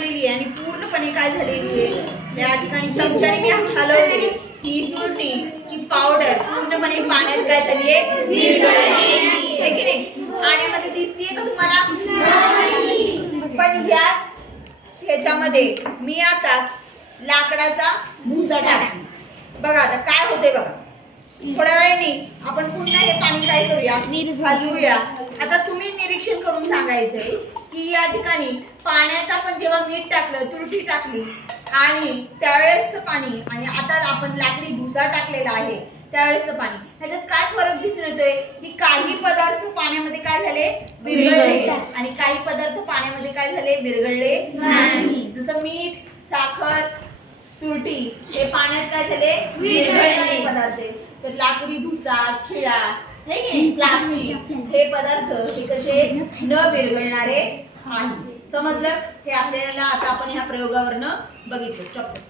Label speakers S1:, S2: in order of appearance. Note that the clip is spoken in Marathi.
S1: टाकलेली आहे आणि पूर्णपणे काय झालेली आहे? या ठिकाणी चमच्याने मी हलवली. ही तुरटीची पावडर पूर्णपणे पाण्यात काय झाली आहे? की नाही? पाण्यामध्ये दिसतीये का तुम्हाला? पण याच ह्याच्यामध्ये मी आता लाकडाचा भुसा टाकते बघा आता काय होते बघा. थोड्या वेळाने आपण पुन्हा हे पाणी काय करूया? हलवूया. आता तुम्ही निरीक्षण करून सांगायचंय. की या ठिकाणी पाण्यात आपण जेव्हा मीठ टाकलं तुरटी टाकली आणि त्यावेळेसचं पाणी आणि आता आपण लाकडी भुसा टाकलेला आहे त्यावेळेसचं पाणी. ह्याच्यात काय फरक दिसून येतोय? की काही पदार्थ पाण्यामध्ये काय झाले? विरघळले. आणि काही पदार्थ पाण्यामध्ये काय झाले? विरघळले नाही. जसं मीठ साखर तुरटी हे पाण्यात काय झाले? विरघळणारे पदार्थ. तर लाकडी भुसा खिळा हे की नाही प्लास्टिक हे पदार्थ हे कसे न विरघळणारे आहे. समजलं? हे आपल्याला आता आपण ह्या प्रयोगावरनं बघितलं. चप्पल.